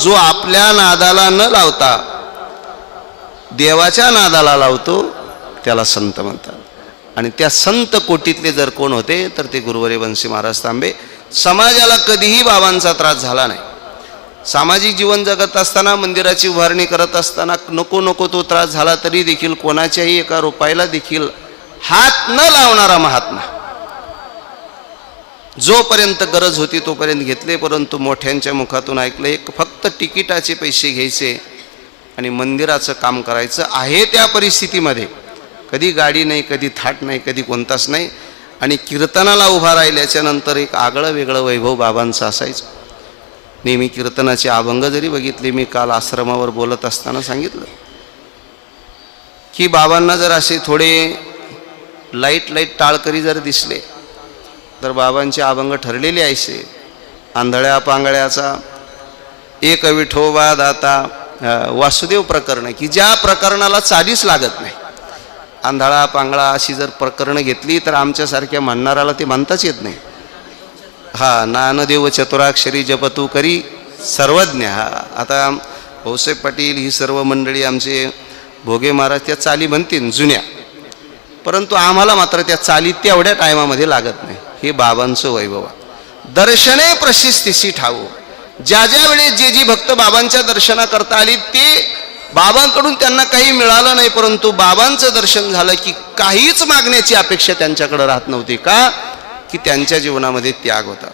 जो आपल्या नादाला न लावता देवाच्या नादाला लावतो त्याला संत म्हणतात. आणि त्या संत कोटीतले जर कोण होते तर ते गुरुवरे बन्सी महाराज तांबे. समाजाला कधीही बाबांचा त्रास झाला नाही. सामाजिक जीवन जगत असताना, मंदिराची उभारणी करत असताना नको नको तो त्रास झाला तरी देखील कोणाच्याही एका रुपयाला देखील हात न लावणारा महात्मा. जोपर्यंत गरज होती तोपर्यंत घेतले, परंतु मोठ्यांच्या मुखातून ऐकलं एक फक्त तिकिटाचे पैसे घ्यायचे आणि मंदिराचं काम करायचं आहे. त्या परिस्थितीमध्ये कधी गाडी नाही, कधी थाट नाही, कधी कोणताच नाही. आणि कीर्तनाला उभा राहिल्याच्या नंतर एक आगळं वेगळं वैभव बाबांचं असायचं. नेहमी कीर्तनाचे अभंग जरी बघितले, मी काल आश्रमावर बोलत असताना सांगितलं की बाबांना जर असे थोडे लाईट टाळकरी जर दिसले तर बाबांचे अभंग ठरलेले ऐसे. आंधळ्या पांगळ्याचा एक विठोबा दाता, वासुदेव प्रकरण, की ज्या प्रकरणाला चालीच लागत नाही. आंधळा पांगळा अशी जर प्रकरणं घेतली तर आमच्यासारख्या म्हणणाऱ्याला ते म्हणताच येत नाही. हा, नानदेव चतुराक्षरी जपतू करी सर्वज्ञ. हा, आता भाऊसाहेब पाटील ही सर्व मंडळी आमचे भोगे महाराज त्या चाली म्हणतील जुन्या, परंतु आम्हाला मात्र त्या चाली तेवढ्या टायमामध्ये लागत नाही. हे बाबांचं वैभव. दर्शने प्रशिस्तीशी ठावो. ज्या ज्या वेळेस जे जी भक्त बाबांच्या दर्शनाकरता आली ते बाबांकडून त्यांना काही मिळालं नाही, परंतु बाबांचं दर्शन झालं की काहीच मागण्याची अपेक्षा त्यांच्याकडे राहत नव्हती. का? की त्यांच्या जीवनामध्ये त्याग होता.